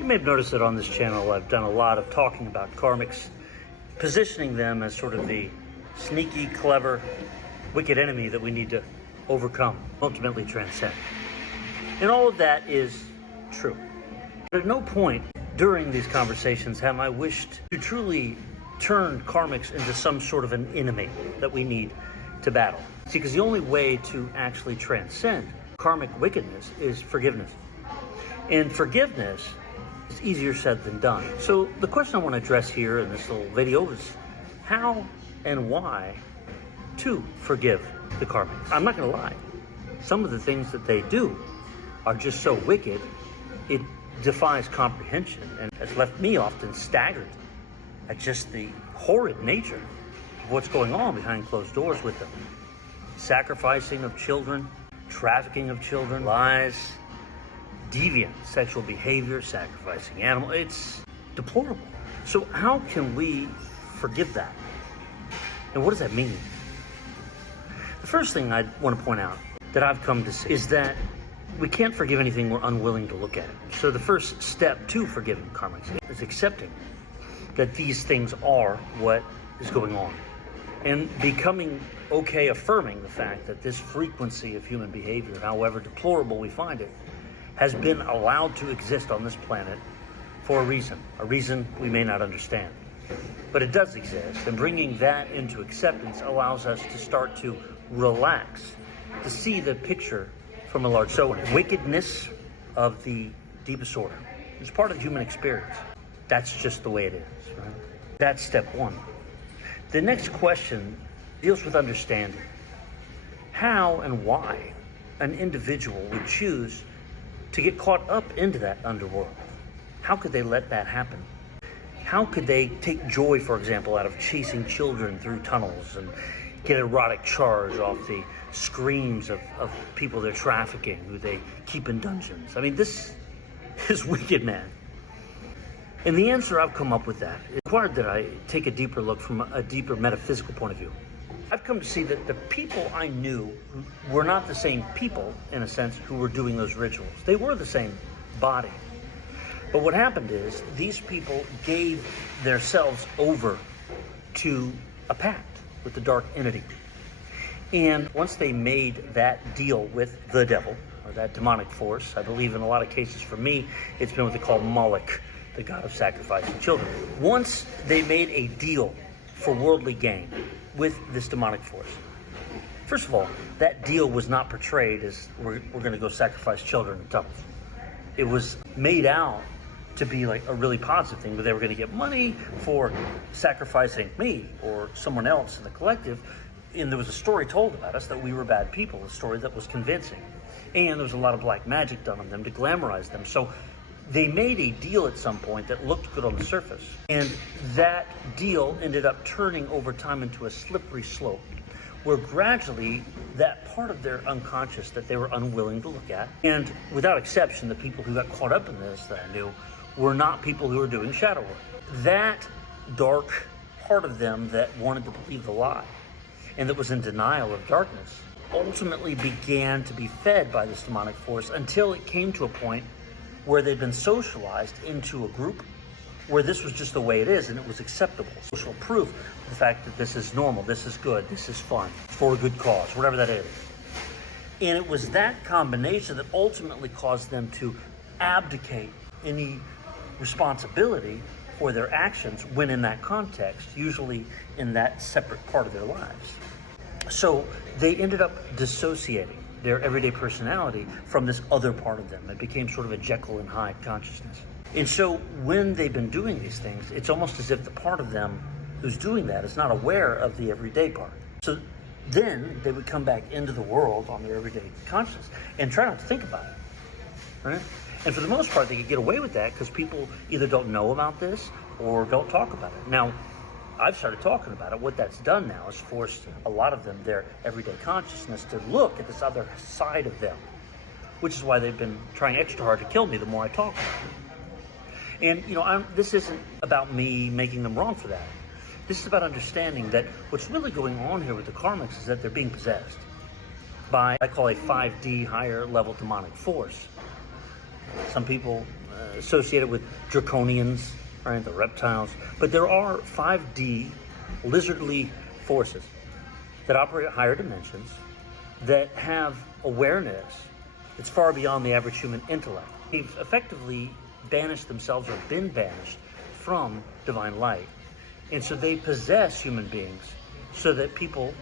You may have noticed that on this channel I've done a lot of talking about karmics, positioning them as sort of the sneaky, clever, wicked enemy that we need to overcome, ultimately transcend. And all of that is true. But at no point during these conversations have I wished to truly turn karmics into some sort of an enemy that we need to battle. See, because the only way to actually transcend karmic wickedness is forgiveness. And forgiveness is easier said than done. So the question I want to address here in this little video is how and why to forgive the karmics. I'm not going to lie. Some of the things that they do are just so wicked, it defies comprehension and has left me often staggered at just the horrid nature of what's going on behind closed doors with them. Sacrificing of children, trafficking of children, lies, deviant sexual behavior, sacrificing animals. It's deplorable. So how can we forgive that? And what does that mean? The first thing I want to point out that I've come to see is that we can't forgive anything we're unwilling to look at. So the first step to forgiving karmics is accepting that these things are what is going on. And becoming okay affirming the fact that this frequency of human behavior, however deplorable we find it, has been allowed to exist on this planet for a reason we may not understand. But it does exist, and bringing that into acceptance allows us to start to relax, to see the picture from a large. So wickedness of the deepest order is part of the human experience. That's just the way it is, right? That's step one. The next question deals with understanding. How and why an individual would choose to get caught up into that underworld. How could they let that happen? How could they take joy, for example, out of chasing children through tunnels and get erotic charge off the screams of people they're trafficking, who they keep in dungeons? I mean, this is wicked, man. And the answer I've come up with that is required that I take a deeper look from a deeper metaphysical point of view. I've come to see that the people I knew were not the same people, in a sense, who were doing those rituals. They were the same body. But what happened is these people gave themselves over to a pact with the dark entity. And once they made that deal with the devil, or that demonic force, I believe in a lot of cases for me, it's been what they call Moloch, the god of sacrificing children. Once they made a deal for worldly gain with this demonic force. First of all, that deal was not portrayed as we're going to go sacrifice children in tunnels. It was made out to be like a really positive thing, but they were going to get money for sacrificing me or someone else in the collective. And there was a story told about us that we were bad people, a story that was convincing. And there was a lot of black magic done on them to glamorize them. So they made a deal at some point that looked good on the surface. And that deal ended up turning over time into a slippery slope, where gradually that part of their unconscious that they were unwilling to look at, and without exception, the people who got caught up in this that I knew were not people who were doing shadow work. That dark part of them that wanted to believe the lie and that was in denial of darkness ultimately began to be fed by this demonic force until it came to a point where they'd been socialized into a group where this was just the way it is and it was acceptable. Social proof of the fact that this is normal, this is good, this is fun, for a good cause, whatever that is. And it was that combination that ultimately caused them to abdicate any responsibility for their actions when in that context, usually in that separate part of their lives. So they ended up dissociating their everyday personality from this other part of them. It became sort of a Jekyll and Hyde consciousness. And so when they've been doing these things, it's almost as if the part of them who's doing that is not aware of the everyday part. So then they would come back into the world on their everyday consciousness and try not to think about it, right? And for the most part, they could get away with that because people either don't know about this or don't talk about it. Now, I've started talking about it. What that's done now is forced a lot of them, their everyday consciousness, to look at this other side of them, which is why they've been trying extra hard to kill me the more I talk about it. And, this isn't about me making them wrong for that. This is about understanding that what's really going on here with the karmics is that they're being possessed by, I call a 5D higher level demonic force. Some people associated with draconians, right, the reptiles. But there are 5D lizardly forces that operate at higher dimensions that have awareness that's far beyond the average human intellect. They've effectively banished themselves or been banished from divine light. And so they possess human beings so that people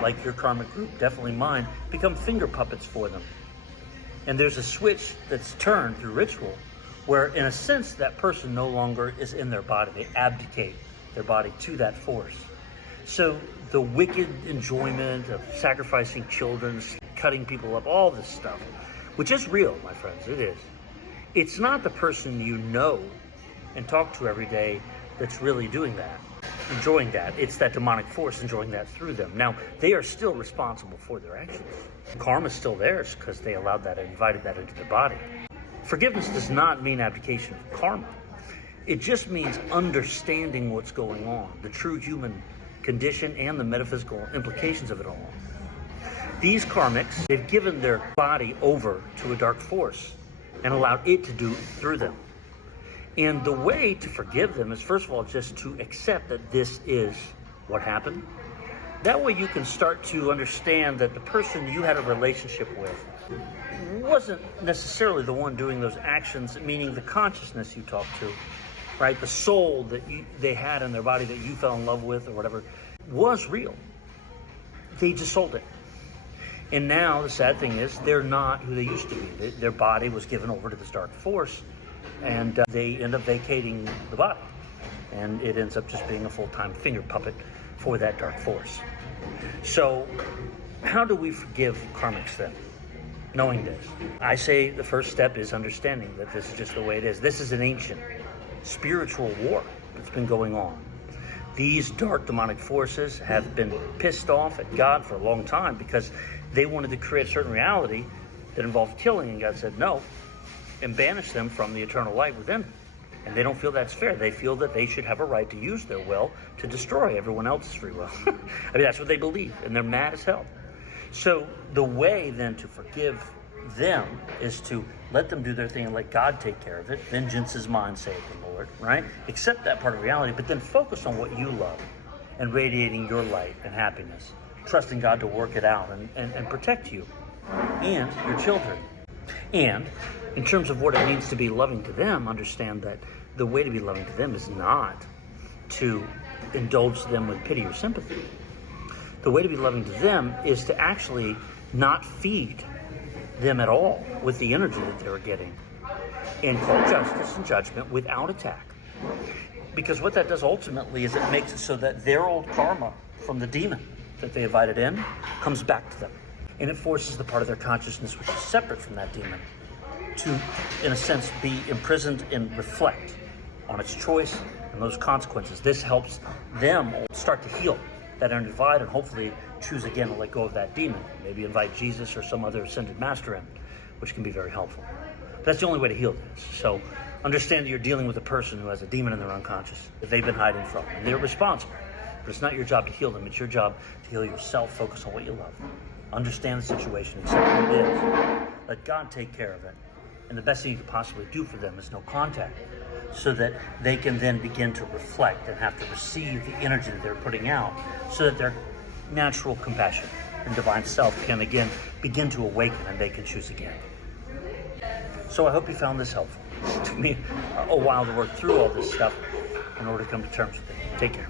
like your karmic group, definitely mine, become finger puppets for them. And there's a switch that's turned through ritual where, in a sense, that person no longer is in their body. They abdicate their body to that force. So the wicked enjoyment of sacrificing children, cutting people up, all this stuff, which is real, my friends, it is. It's not the person you know and talk to every day that's really doing that, enjoying that. It's that demonic force enjoying that through them. Now, they are still responsible for their actions. Karma's still theirs because they allowed that and invited that into their body. Forgiveness does not mean abdication of karma. It just means understanding what's going on, the true human condition and the metaphysical implications of it all. These karmics, they've given their body over to a dark force and allowed it to do through them. And the way to forgive them is, first of all, just to accept that this is what happened. That way you can start to understand that the person you had a relationship with wasn't necessarily the one doing those actions, meaning the consciousness you talked to, right? The soul that they had in their body that you fell in love with or whatever was real. They just sold it. And now the sad thing is they're not who they used to be. Their body was given over to this dark force, and they end up vacating the body. And it ends up just being a full-time finger puppet for that dark force. So how do we forgive karmics then? Knowing this, I say the first step is understanding that this is just the way it is. This is an ancient spiritual war that's been going on. These dark demonic forces have been pissed off at God for a long time because they wanted to create a certain reality that involved killing, and God said no, and banished them from the eternal light within. And they don't feel that's fair. They feel that they should have a right to use their will to destroy everyone else's free will. I mean, that's what they believe, and they're mad as hell. So the way then to forgive them is to let them do their thing and let God take care of it. Vengeance is mine, saith the Lord, right? Accept that part of reality, but then focus on what you love and radiating your light and happiness, trusting God to work it out and protect you and your children. And in terms of what it means to be loving to them, understand that the way to be loving to them is not to indulge them with pity or sympathy. The way to be loving to them is to actually not feed them at all with the energy that they're getting, and call justice and judgment without attack. Because what that does ultimately is it makes it so that their old karma from the demon that they invited in comes back to them. And it forces the part of their consciousness which is separate from that demon to, in a sense, be imprisoned and reflect on its choice and those consequences. This helps them start to heal that inner divide and hopefully choose again to let go of that demon. Maybe invite Jesus or some other ascended master in, which can be very helpful. But that's the only way to heal this. So understand that you're dealing with a person who has a demon in their unconscious that they've been hiding from, and they're responsible. But it's not your job to heal them. It's your job to heal yourself. Focus on what you love. Understand the situation, accept what it is. Let God take care of it. And the best thing you could possibly do for them is no contact, so that they can then begin to reflect and have to receive the energy that they're putting out, so that their natural compassion and divine self can again begin to awaken and they can choose again. So I hope you found this helpful. It took me a while to work through all this stuff in order to come to terms with it. Take care.